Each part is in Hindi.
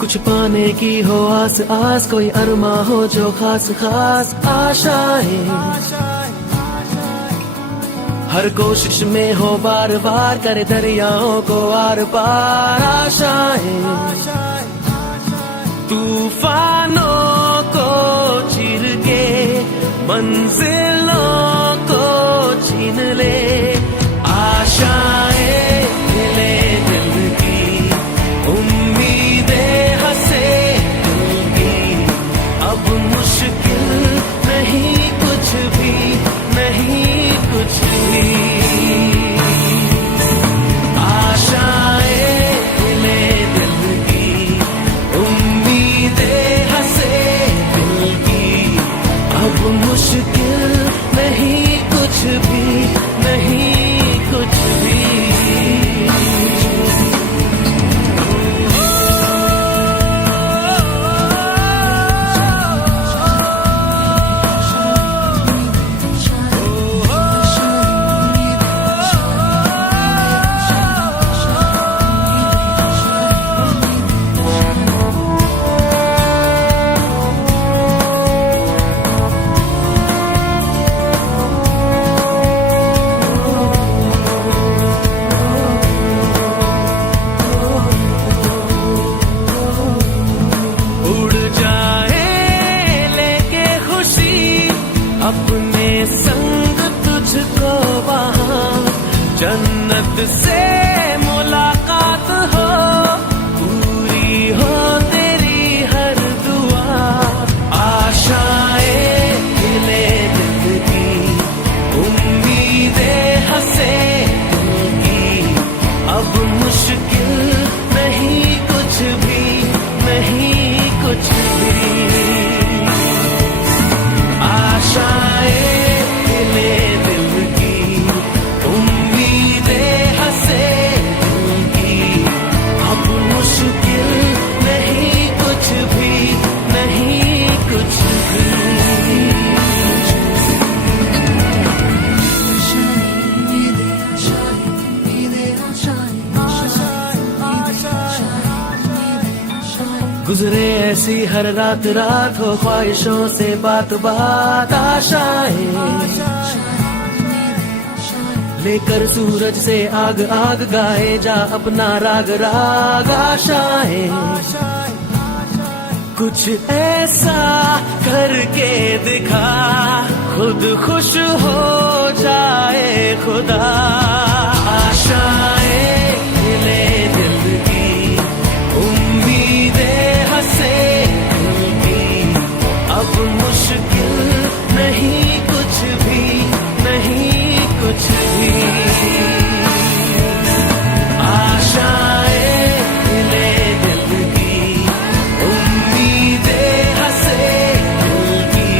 कुछ पाने की हो आस आस, कोई अरमा हो जो खास खास आशाएं, हर कोशिश में हो बार बार करे दरियाओं को आर पार आशाएं, तूफानों को चीर के मंजिलों को छीन ले, आशाएं मिले दिल की, उम्मीदें हंसे दिल की, अब मुश्किल नहीं कुछ भी, नहीं कुछ भी, आशाएं मिले दिल की, उम्मीदें हंसे दिल की, अब मुश्किल नहीं कुछ भी, नहीं कुछ भी। अपने संग तुझको वहाँ जन्नत से मुलाकात हो, पूरी हो तेरी हर दुआ, आशाएं मिले दिल की, उम्मीदें हंसे दिल की, अब मुश्किल नहीं कुछ भी, नहीं कुछ भी, आशाएं मिले दिल की, उम्मीदें हंसे दिल की, अब मुश्किल नहीं कुछ भी, नहीं कुछ भी। गुजरे ऐसी हर रात रात हो ख्वाहिशों से बात बात, आशाएं लेकर सूरज से आग आग गाए जा अपना राग राग, आशाएं कुछ ऐसा करके दिखा खुद खुश हो जाए खुदा, आशाएं मिले दिल की, उम्मीदें हंसे दिल की, अब मुश्किल नहीं कुछ भी, नहीं कुछ भी, आशाएं मिले दिल की, उम्मीदें हंसे दिल की,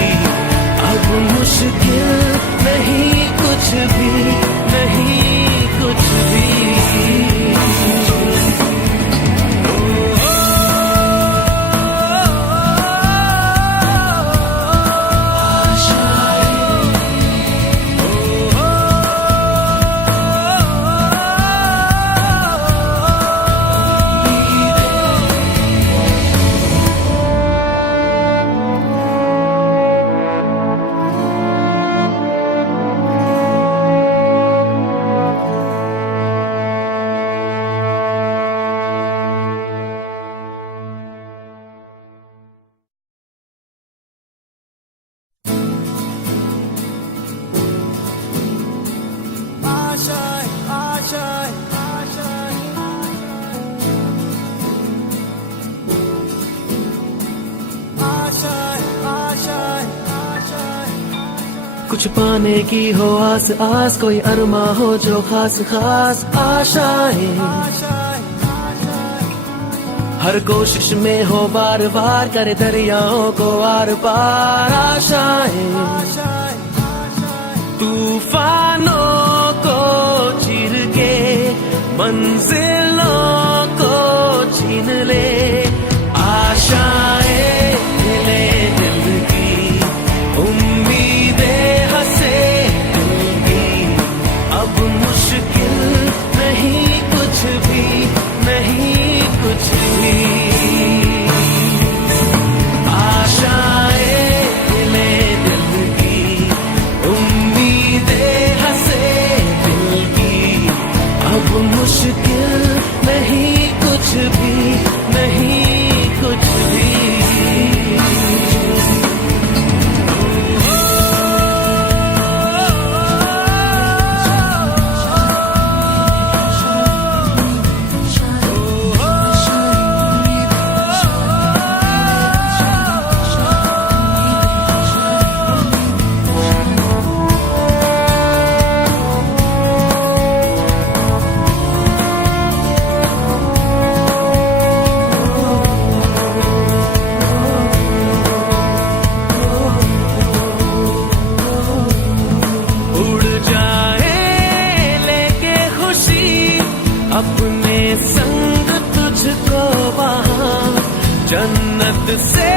अब मुश्किल नहीं कुछ भी, नहीं कुछ भी। कुछ पाने की हो आस आस, कोई अरमा हो जो खास खास आशाएं, हर कोशिश में हो बार बार करे दरियाओं को आर पार, आशाएं तूफानों को चीर के मंजिलों को छीन ले, आशाएं मिले दिल की, उम्मीदें हंसे दिल की, अब मुश्किल नहीं कुछ भी, नहीं जन्नत से